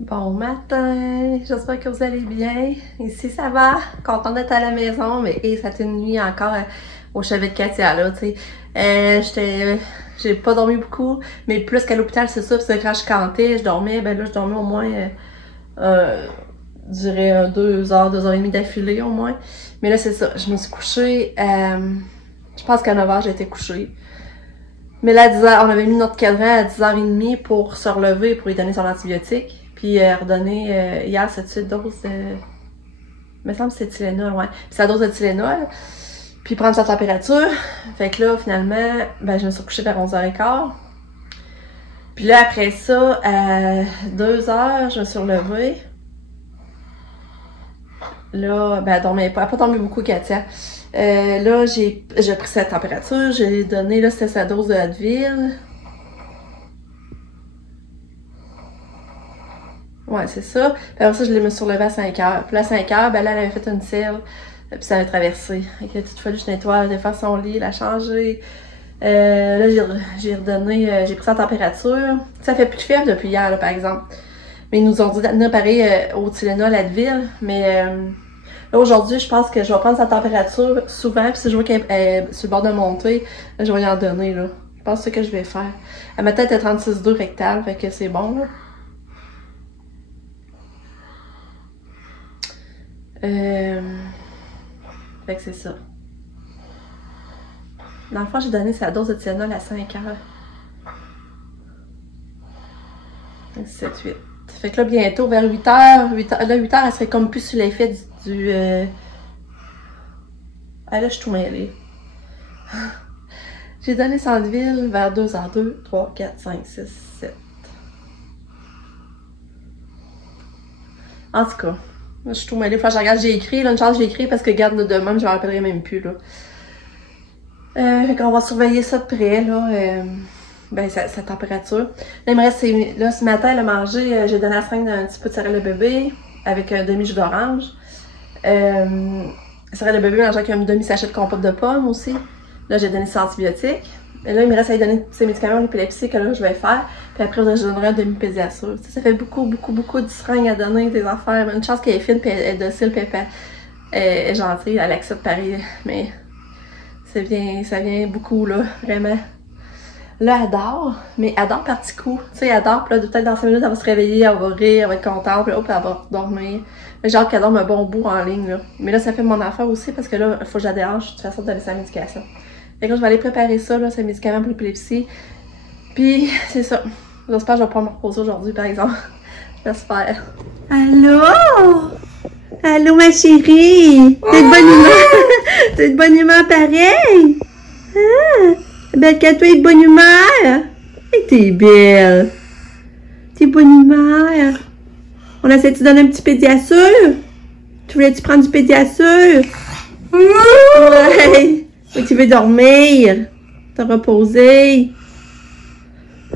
Bon matin, j'espère que vous allez bien. Ici ça va, contente d'être à la maison, mais ça a été une nuit encore au chevet de Katia là, tu sais. J'ai pas dormi beaucoup, mais plus qu'à l'hôpital c'est ça, parce que quand je cantais, je dormais, ben là je dormais au moins, je dirais 2 heures, 2 heures et demie d'affilée au moins. Mais là c'est ça, je me suis couchée, je pense qu'à 9 heures j'ai été couchée. Mais là à 10 heures, on avait mis notre cadran à 10h30 pour se relever, pour lui donner son antibiotique. Puis redonner hier cette suite dose de... Il me semble que c'est Tylenol, ouais. Puis sa dose de Tylenol. Puis prendre sa température. Fait que là, finalement, ben je me suis couchée vers 11h15. Puis là, après ça, à 2 heures, je me suis relevée. Là, ben elle dormait pas. Elle a pas dormi beaucoup, Katia. Là, j'ai pris sa température. J'ai donné, là, c'était sa dose de Advil. Ouais, c'est ça. Puis après ça, je me suis relevée à 5 heures. Puis là, à 5 heures, ben là, elle avait fait une selle. Puis ça avait traversé. Fait que tout fallu que je nettoie, de faire son lit, la changer. Là, j'ai redonné, j'ai pris sa température. Ça fait plus de fièvre depuis hier, là, par exemple. Mais ils nous ont dit d'amener pareil au Tylenol, Advil. Mais là, aujourd'hui, je pense que je vais prendre sa température souvent. Puis si je vois qu'elle est sur le bord de monter, là, je vais y en donner, là. Je pense que c'est ce que je vais faire. Ma tête est 36,2 rectal, fait que c'est bon, là. Fait que c'est ça. Dans le fond, j'ai donné sa dose de Tylenol à 5 heures. 7, 8. Fait que là, bientôt, vers 8 heures, là, 8 heures, elle serait comme plus sur l'effet du Ah là, je suis tout mêlée. J'ai donné Sandeville vers 2h, 2, 3, 4, 5, 6, 7. En tout cas, je suis tout mêlée. Faut que je regarde, j'ai écrit, là, une chance j'ai écrit parce que garde de même, je me rappellerai même plus, là. Fait qu'on va surveiller ça de près, là. Ben, sa température. Là, il me reste, là, ce matin, elle a mangé, j'ai donné la seringue d'un petit peu de céréales de bébé avec un demi-jus d'orange. Céréales de bébé mangeait avec un demi-sachet de compote de pommes aussi. Là, j'ai donné ses antibiotiques. Et là, il me reste à lui donner ses médicaments d'épilepsie que là, je vais faire. Puis après, je donnerai un demi-pédiasure. Ça fait beaucoup de seringues à donner, des affaires. Une chance qu'elle est fine, puis elle est docile, puis elle est gentille, elle accepte pareil. Mais ça vient beaucoup, là, vraiment. Là, elle dort, mais elle dort par petits coups. Tu sais, elle dort, puis là, peut-être dans 5 minutes, elle va se réveiller, elle va rire, elle va être contente, puis là, elle va dormir. Mais genre qu'elle dorme un bon bout en ligne, là. Mais là, ça fait mon affaire aussi, parce que là, il faut que je la dérange, de toute façon, de donner sa médication. Fait que là, je vais aller préparer ça, là, ses médicaments pour l'épilepsie. Puis, c'est ça. J'espère que je vais pouvoir me reposer aujourd'hui, par exemple. J'espère. Allô? Allô, ma chérie? T'es de bonne humeur? T'es de bonne humeur pareil? Ah! Belle qu'à toi, de bonne humeur? Et t'es belle. T'es de bonne humeur. On essaie de te donner un petit pédiasure? Tu voulais-tu prendre du pédiasure? Ouais. Ou tu veux dormir? Te reposer?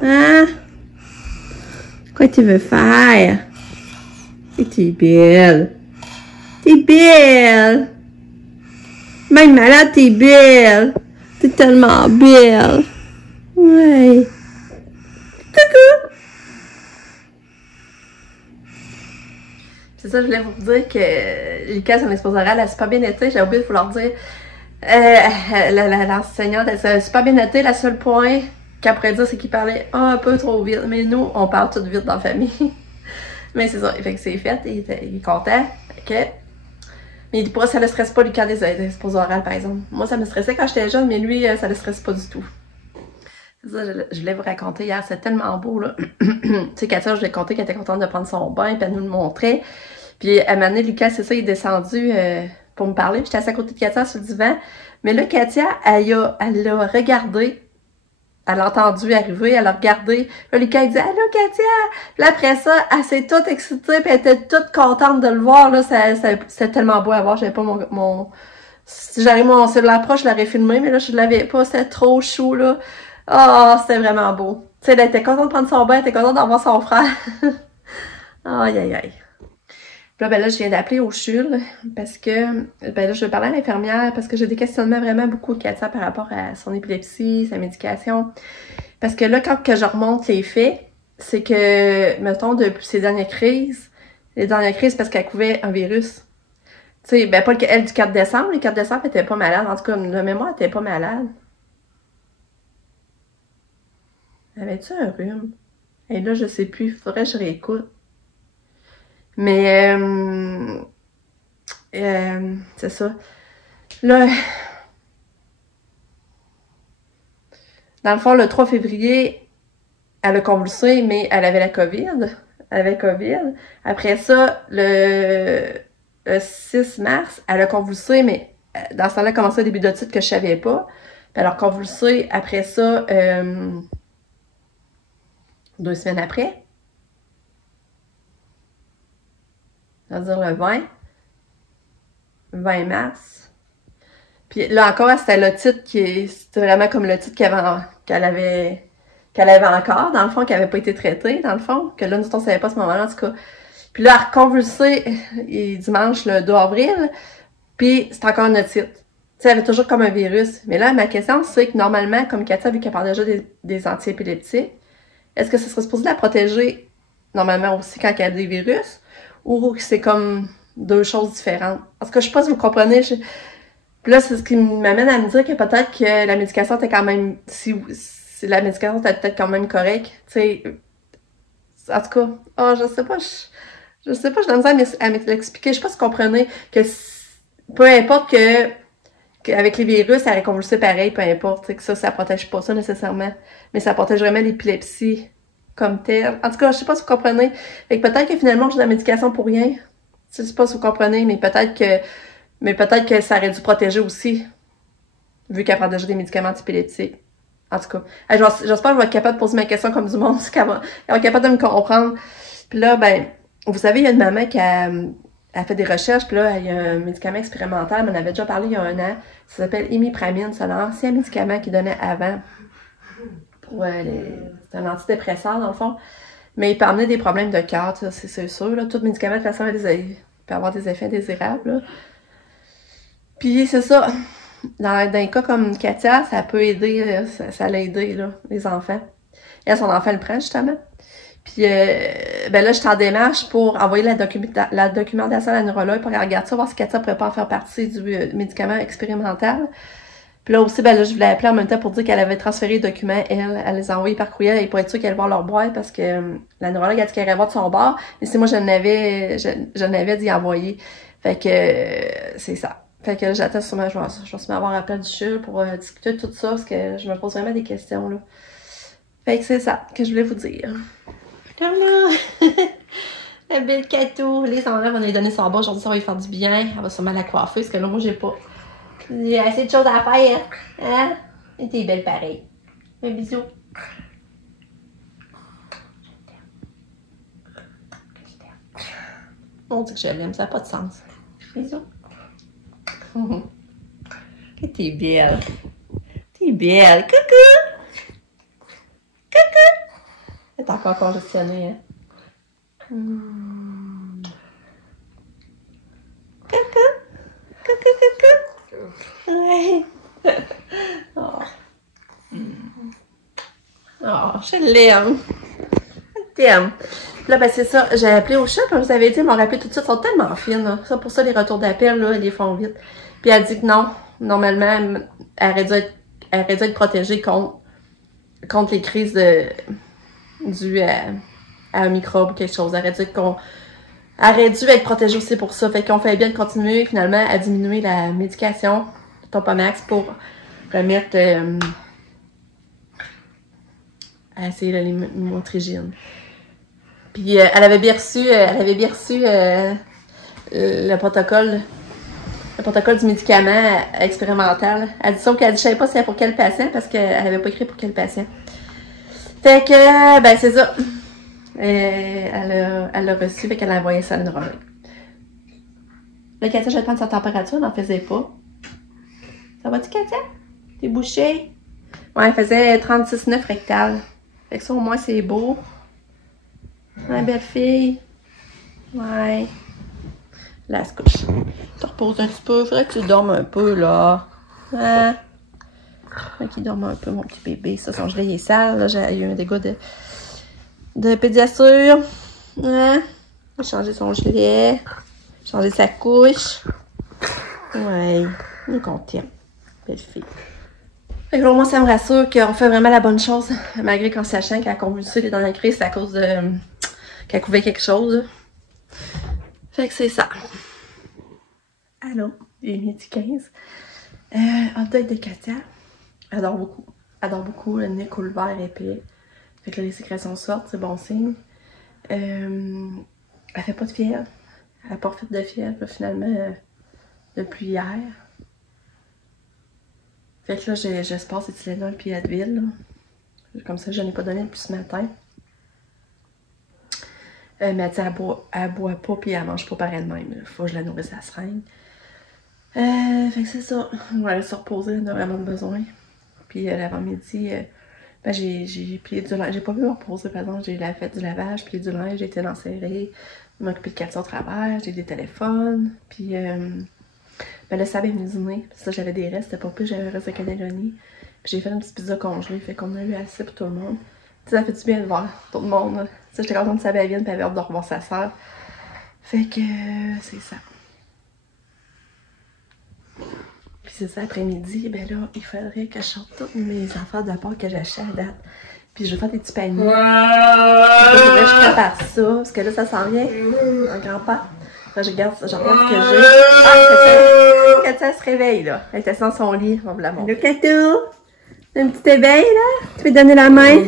Hein? Quoi tu veux faire? Et t'es belle. T'es belle. Même malade, t'es belle. T'es tellement belle. Ouais. Coucou. C'est ça, je voulais vous dire que Lucas, son exposé oral, elle a super bien été. J'ai oublié de vous leur dire. L'enseignante, elle a super bien été. Le seul point qu'elle pourrait dire, c'est qu'il parlait un peu trop vite. Mais nous, on parle tout vite dans la famille. Mais c'est ça, fait que c'est fait. Il est content. Okay. Mais il dit pas, ça le stresse pas, Lucas, des exposés orales, par exemple. Moi, ça me stressait quand j'étais jeune, mais lui, ça le stresse pas du tout. C'est ça, je voulais vous raconter hier. C'est tellement beau, là. Tu sais, Katia, je lui ai conté qu'elle était contente de prendre son bain, puis elle nous le montrait. Puis à un moment donné, Lucas, c'est ça, il est descendu pour me parler. J'étais assise à côté de Katia sur le divan. Mais là, Katia, elle l'a regardé. Elle a entendu arriver, elle a regardé. Là, Lucas, il dit « Allô, Katia! » Puis là, après ça, elle s'est toute excitée, puis elle était toute contente de le voir. Là, c'était tellement beau à voir. J'avais pas mon... Si j'avais mon cellulaire proche, je l'aurais filmé, mais là, je l'avais pas. C'était trop chou, là. Oh, c'était vraiment beau. Tu sais, elle était contente de prendre son bain, elle était contente d'avoir son frère. Aïe, aïe, aïe. Puis là, je viens d'appeler au CHUL parce que, là, je vais parler à l'infirmière parce que j'ai des questionnements vraiment beaucoup de Katia par rapport à son épilepsie, sa médication. Parce que là, quand que je remonte les faits, c'est que, mettons, depuis ses dernières crises, les dernières crises parce qu'elle couvait un virus. Tu sais, ben pas elle du 4 décembre. Le 4 décembre, elle était pas malade. En tout cas, de mémoire, elle était pas malade. Avait-tu un rhume? Et là, je sais plus. Faudrait que je réécoute. Mais, c'est ça. Là, dans le fond, le 3 février, elle a convulsé, mais elle avait la COVID. Elle avait COVID. Après ça, le 6 mars, elle a convulsé, mais dans ce temps-là, elle a commencé un début d'otite que je savais pas. Puis elle a convulsé après ça, 2 semaines après. C'est-à-dire le 20 mars. Puis là encore, c'était l'otite c'était vraiment comme l'otite qu'elle avait encore, dans le fond, qui n'avait pas été traitée, dans le fond, que là, nous, on ne savait pas à ce moment-là, en tout cas. Puis là, elle a reconvulsé dimanche, le 2 avril, puis c'est encore une otite. Tu sais, elle avait toujours comme un virus. Mais là, ma question, c'est que normalement, comme Katia, vu qu'elle parle déjà des antiépileptiques, est-ce que ça serait supposé la protéger normalement aussi quand elle a des virus? Ou c'est comme deux choses différentes? Parce que je sais pas si vous comprenez. Puis là, c'est ce qui m'amène à me dire que peut-être que la médication était quand même... Si la médication était peut-être quand même correcte, tu sais... En tout cas, je sais pas, je sais pas, je donne ça à m'expliquer. Je sais pas si vous comprenez que peu importe qu'avec les virus, elle a convulsé pareil, peu importe, que ça protège pas ça nécessairement. Mais ça protège vraiment l'épilepsie comme telle. En tout cas, je sais pas si vous comprenez. Fait que peut-être que finalement, j'ai de la médication pour rien. Je sais pas si vous comprenez, mais peut-être que ça aurait dû protéger aussi, vu qu'elle prend déjà des médicaments antiépileptiques. En tout cas, j'espère que je vais être capable de poser ma question comme du monde, parce qu'elle va être capable de me comprendre. Puis là, ben, vous savez, il y a une maman qui a fait des recherches, puis là, il y a un médicament expérimental, elle m'en avait déjà parlé il y a 1 an, ça s'appelle imipramine, c'est un ancien médicament qu'ils donnaient avant. C'est un antidépresseur, dans le fond. Mais il peut amener des problèmes de cœur, c'est sûr. Là. Tout médicament, de toute façon, peut avoir des effets indésirables. Là. Puis, c'est ça. Dans un cas comme Katia, ça peut aider, ça l'a aidé, là, les enfants. Et son enfant le prend, justement. Puis, ben là, je suis en démarche pour envoyer la documentation à la neurologue pour regarder ça, voir si Katia pourrait pas en faire partie du médicament expérimental. Puis là aussi, ben là, je voulais appeler en même temps pour dire qu'elle avait transféré les documents, elle les a envoyés par courriel et pour être sûre qu'elle allait voir leur boîte parce que la neurologue a dit qu'elle allait voir de son bord, mais si moi je n'avais d'y envoyer. Fait que c'est ça. Fait que là, j'attends sûrement, je vais sûrement avoir un appel du CHUL pour discuter de tout ça parce que je me pose vraiment des questions là. Fait que c'est ça que je voulais vous dire. Voilà! La belle Catou! Les enfants, on a donné son bas aujourd'hui, ça va lui faire du bien. Elle va sûrement la coiffer parce que là, moi, j'ai pas. Il y a assez de choses à faire, hein? Et t'es belle pareil. Un bisou. On dit que je l'aime, ça n'a pas de sens. Bisous. T'es belle. T'es belle. Coucou! Coucou! Elle est encore congestionnée, hein? Coucou! Coucou, coucou! Ouais. Oh. Oh, je l'aime. Je t'aime. Là, ben, c'est ça. J'ai appelé au chat, comme vous avez dit, ils m'ont rappelé tout de suite. Ils sont tellement fines, là. Ça, pour ça, les retours d'appel, là, ils les font vite. Puis elle dit que non. Normalement, elle aurait dû être protégée contre les crises dues à un microbe ou quelque chose. Elle aurait dû être protégée aussi pour ça. Fait qu'on fait bien de continuer, finalement, à diminuer la médication de Topamax pour remettre à essayer l'imotrigine. Puis elle avait bien reçu le protocole du médicament expérimental. Elle dit ça qu'elle ne savait pas c'était pour quel patient parce qu'elle avait pas écrit pour quel patient. Fait que, ben c'est ça. Elle l'a reçu, fait qu'elle a envoyé ça à la neurologue. Là, Katia, je vais prendre sa température, elle n'en faisait pas. Ça va-tu, Katia? T'es bouchée? Ouais, elle faisait 36,9 rectal. Fait que ça, au moins, c'est beau. Ouais, belle fille. Ouais. Là, elle se couche. Tu te reposes un petit peu. Faudrait que tu dormes un peu, là. Hein? Faudrait qu'il dorme un peu, mon petit bébé. Ça, son gelé est sale. Là, j'ai eu un dégât de pédiature. Hein? Changer son gilet. Changer sa couche. Ouais, il est content. Belle fille. Fait que moi, ça me rassure qu'on fait vraiment la bonne chose, malgré qu'en sachant qu'elle a convulsé les dernières crises, c'est à cause de qu'elle couvait quelque chose. Fait que c'est ça. Allô, il est midi 15. Update de Katia. Elle dort beaucoup. Elle dort beaucoup, le nez coule vert épais. Fait que là, les sécrétions sortent, c'est bon signe. Elle fait pas de fièvre. Elle a pas refait de fièvre, finalement, depuis hier. Fait que là, j'espère c'est Tylenol puis Advil. Là. Comme ça, je n'ai pas donné depuis ce matin. Mais elle dit, elle boit pas puis elle mange pas par elle-même. Faut que je la nourrisse à la seringue. Fait que c'est ça. On va aller se reposer, on a vraiment besoin. Puis l'avant-midi, ben j'ai plié du linge. J'ai pas pu me reposer, pardon. J'ai fait du lavage, plié du linge, j'ai été l'enserrer, m'occuper de Katia au travers, j'ai des téléphones. Puis ben là, Sab est venu dîner. Puis ça, j'avais des restes, c'était pas plus, j'avais un reste de cannelloni. Puis j'ai fait une petite pizza congelée, fait qu'on a eu assez pour tout le monde. Tu sais, ça fait du bien de voir tout le monde. Tu sais, j'étais contente de Sab elle vienne, puis elle avait hâte de revoir sa soeur. Fait que c'est ça. Puis c'est ça, après-midi, ben là, il faudrait que je sorte toutes mes affaires de part que j'achète à date. Puis je vais faire des petits paniers. Je prépare ça, parce que là, ça s'en vient. Un grand pas. Là, je regarde ce que j'ai. Ah, Katia se réveille, là. Elle était dans son lit, on va vous la montrer. Allô, Katou? Un petit éveil, là? Tu veux donner la main?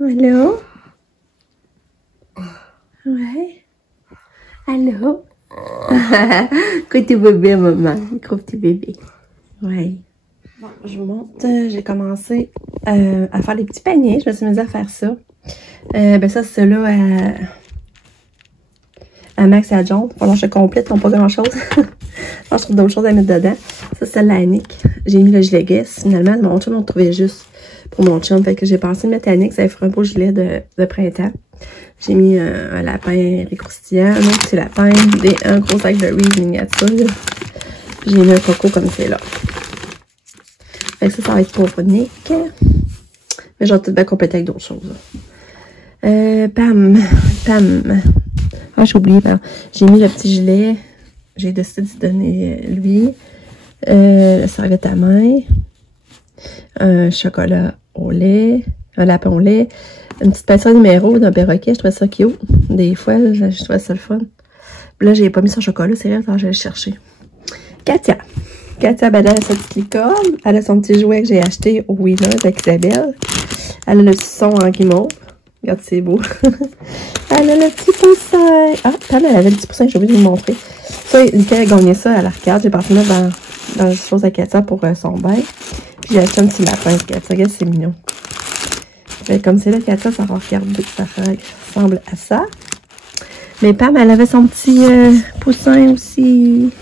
Allô? Ouais? Allô? Écoute tes bébés, maman. Écoute tes bébés. Ouais. Bon, je vous montre. J'ai commencé à faire des petits paniers. Je me suis mise à faire ça. Ben ça, c'est là à Max et à John. Pendant que je complète, ils n'ont pas grand-chose. Je trouve d'autres choses à mettre dedans. Ça, c'est la Annick. J'ai mis le gilet Guess. Finalement, mon chum, on trouvait juste pour mon chum. Fait que j'ai pensé mettre Annick. Ça ferait un beau gilet de printemps. J'ai mis un lapin récroustillant, un autre petit lapin, un gros sac de Reese miniature. J'ai mis un coco comme c'est là. Fait que ça va être pour Nick. Mais je vais peut-être bien compléter avec d'autres choses. Pam. Ah, j'ai oublié, pardon. J'ai mis le petit gilet. J'ai décidé de donner lui. Le serviette à main. Un chocolat au lait. Un lapin au lait. Une petite pinceau numéro d'un perroquet. Je trouvais ça cute. Des fois, je trouvais ça le fun. Puis là, j'ai pas mis son chocolat. C'est vrai, alors je vais le chercher. Katia, ben, elle a sa petite licorne. Elle a son petit jouet que j'ai acheté au Wheeler avec Isabelle. Elle a le petit son en guimauve. Regarde, c'est beau. Elle a le petit poussin. Ah, Pam, elle avait le petit poussin, j'ai oublié de vous montrer. Ça, Nickel a gagné ça à l'arcade. J'ai pensé mettre dans les choses à Katia pour son bain. Puis j'ai acheté un petit lapin. Katia, regarde, c'est mignon. Fait, comme c'est là, Katia, ça va regarder. Ça ressemble à ça. Mais Pam, elle avait son petit poussin aussi.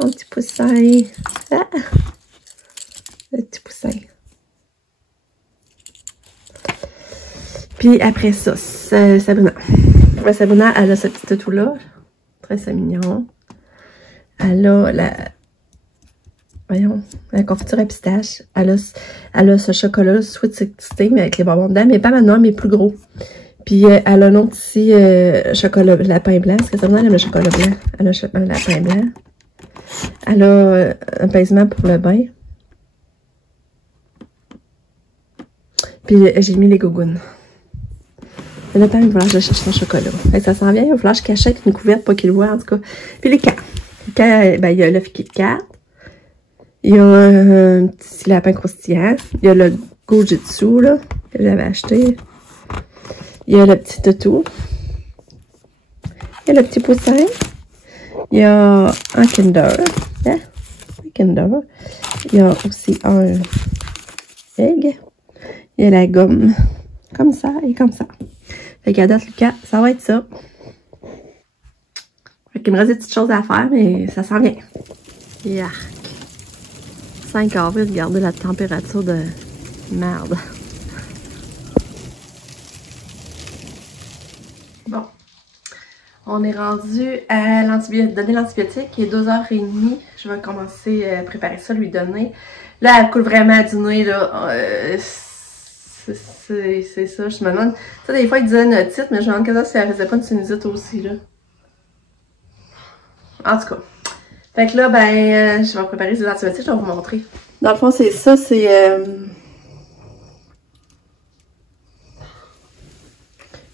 Son petit poussin. Ah! Le petit poussin. Puis après ça, Sabrina. Ouais, Sabrina, elle a ce petit toutou-là. Très mignon. Elle a la confiture à pistache. Elle a ce chocolat Sweet 16 mais avec les bonbons dedans. Mais pas maintenant, mais plus gros. Puis elle a un autre petit chocolat lapin blanc. Parce que Sabrina, elle aime le chocolat blanc. Elle a un lapin blanc. Elle a un paisement pour le bain. Puis j'ai mis les gougounes. Et là, il va falloir que je cherche son chocolat. Fait que ça s'en vient, il va falloir que je cache avec une couverte pour qu'il le voit, en tout cas. Puis les cas. Ben, il y a le Kit Kat. Il y a un petit lapin croustillant. Il y a le Gojitsu, là, que j'avais acheté. Il y a le petit toutou. Il y a le petit poussin. Il y a un Kinder. Hein? Un Kinder. Il y a aussi un egg. Il y a la gomme. Comme ça et comme ça. Fait qu'à date, Lucas, ça va être ça. Fait qu'il me reste des petites choses à faire, mais ça s'en vient. Yark. 5 avril, regardez la température de merde. Bon. On est rendu à donner l'antibiotique. Il est 2h30. Je vais commencer à préparer ça, lui donner. Là, elle coule vraiment à dîner, là. C'est ça, je me demande... Tu sais, des fois, ils disaient une titre, mais je me demande que si elle faisait pas une sinusite aussi, là. En tout cas. Fait que là, ben, je vais préparer des antibiotiques, je vais vous montrer. Dans le fond, c'est ça, c'est...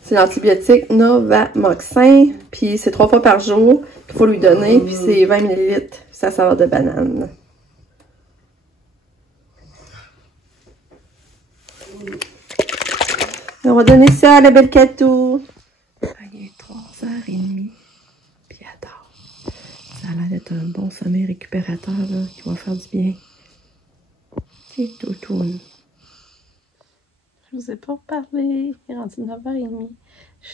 C'est l'antibiotique Novamoxin, puis c'est 3 fois par jour qu'il faut lui donner, puis c'est 20 ml, ça saveur de banane. On va donner ça à la belle Catou. Il est 3h30, puis elle dort. Ça a l'air d'être un bon sommeil récupérateur, là, qui va faire du bien. C'est toutoune. Je vous ai pas parlé. Il est rendu 9h30.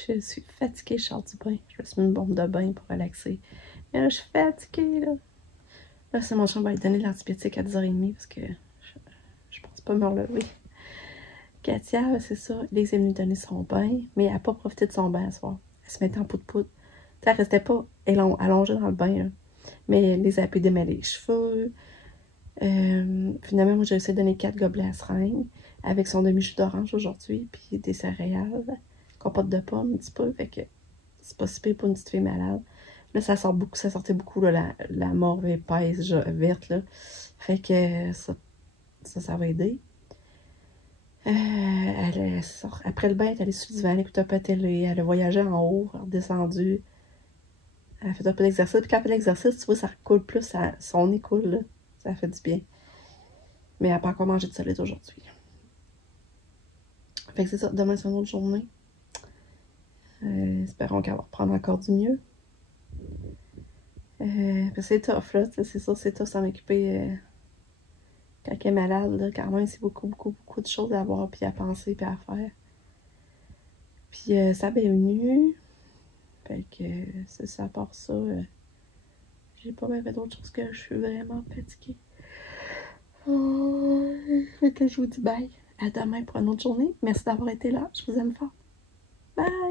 Je suis fatiguée, je sors du bain. Je me suis mis une bombe de bain pour relaxer. Mais là, je suis fatiguée, là. Là, c'est mon chum va lui donner l'antibiotique à 10h30 parce que je pense pas me relever. Katia, c'est ça, les est venue donner son bain, mais elle n'a pas profité de son bain ce soir. Elle se mettait en poudre. Elle restait pas allongée dans le bain, là. Mais les a pu démêler les cheveux. Finalement, moi, j'ai essayé de donner 4 gobelets à seringue avec son demi-jus d'orange aujourd'hui, puis des céréales, compote de pommes un petit peu, fait que c'est pas si pire pour une petite fille malade. Là, ça sortait beaucoup, là, la morve épaisse, verte, là. Fait que ça va aider. Après le bain, elle est allée sur le divan, elle écoute un peu la télé, elle a voyagé en haut, elle est redescendue. Elle a fait un peu d'exercice, puis quand elle fait l'exercice, tu vois, ça coule plus, son nez coule, là. Ça fait du bien. Mais elle n'a pas encore mangé de solide aujourd'hui. Fait que c'est ça, demain c'est une autre journée. Espérons qu'elle va reprendre encore du mieux. C'est tough, là, c'est ça, c'est tough s'en occuper quand elle est malade, là, quand même, c'est beaucoup de choses à voir, puis à penser, puis à faire. Puis ça est venu. Fait que c'est ça, à part ça, j'ai pas même fait d'autres choses que je suis vraiment fatiguée. Fait que je vous dis bye. À demain pour une autre journée. Merci d'avoir été là. Je vous aime fort. Bye!